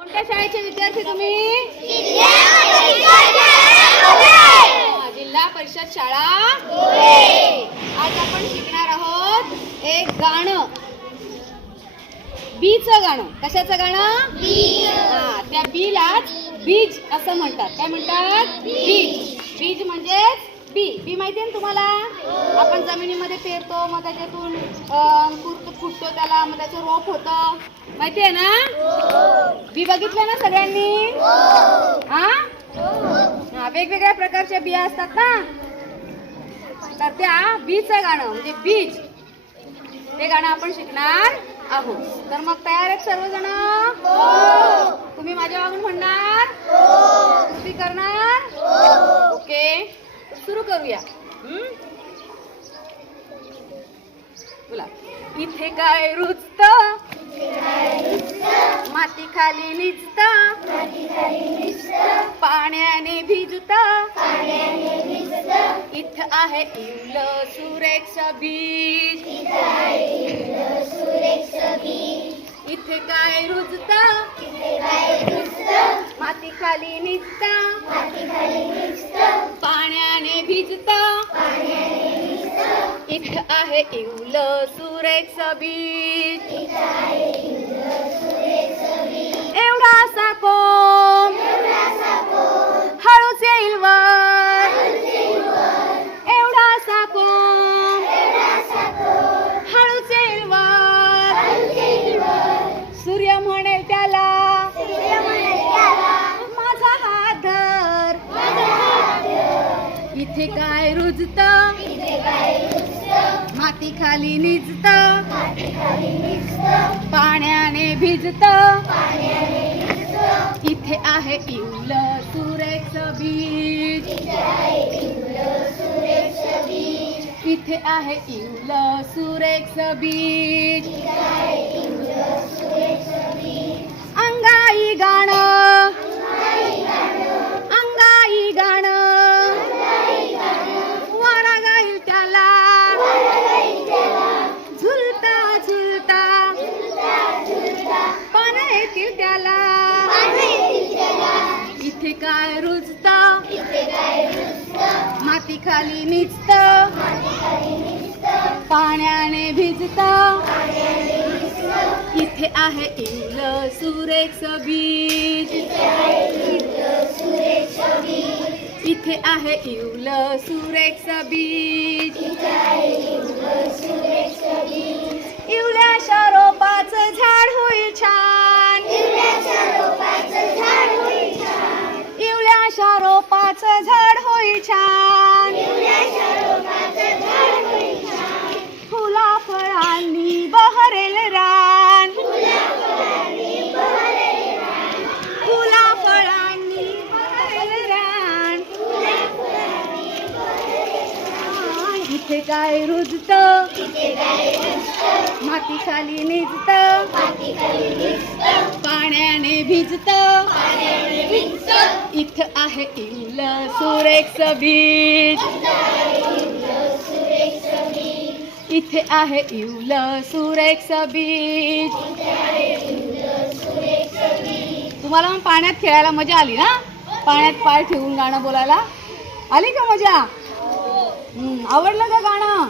कोणत्या शाळेचे विद्यार्थी तुम्ही? जिल्हा परिषद शाळा आज आपण शिकणार आहोत एक गाणं. बीचं गाणं. कशाचं गाणं? हा त्या बीला बीज असं म्हणतात. काय म्हणतात? बीज. बीज म्हणजेच बी. बी माहिती आहे ना तुम्हाला? आपण जमिनीमध्ये पेरतो मग त्याच्यातून अं, फुटतो त्याला मग त्याचं रोप होतं. माहिती आहे ना? बी बघितलं ना सगळ्यांनी? हा. हा? वेगवेगळ्या प्रकारच्या बिया असतात ना? तर त्या बीचं गाणं म्हणजे बीज. ते गाणं आपण शिकणार आहोत. तर मग तयार आहेत सर्वजण? तुम्ही माझ्या मागून म्हणणार? कृती करणार? ओके. सुरू करूया. हं? बोला. इथे काय रुचत झाली खाली पाण्याने भिजत. इथं आहे इवलं सुरेख बीज. इथे काय रुजत. माती खाली निजता पाण्याने भिजत. इथं आहे इवलं सुरेख बीज. इथे काय रुजत? माती खाली निजत. पाण्याने भिजत. इथे आहे इवलं सुरेख बीज. इथे आहे इवलं सुरेख बीज. येतील त्याला. इथे काय रुजत? माती खाली निचत पाण्याने भिजत. इथे आहे इवलं सुरेख बीज. इथे आहे इवलं सुरेख बीज. इवल्याच्या रोपाचं झाड होई छान. फुला फळांनी बहरेल रान. फुला फळांनी बहरेल रान. इथे काय रुजत. माती खाली निजत पाण्याने भिजत. इथं आहे इवलं सुरेख बीज इथे आहे इवलं सुरेख बीज तुम्हाला मग पाण्यात खेळायला मजा आली ना? पाण्यात पाय ठेवून गाणं बोलायला. आली का मजा? आवडलं का गाणं?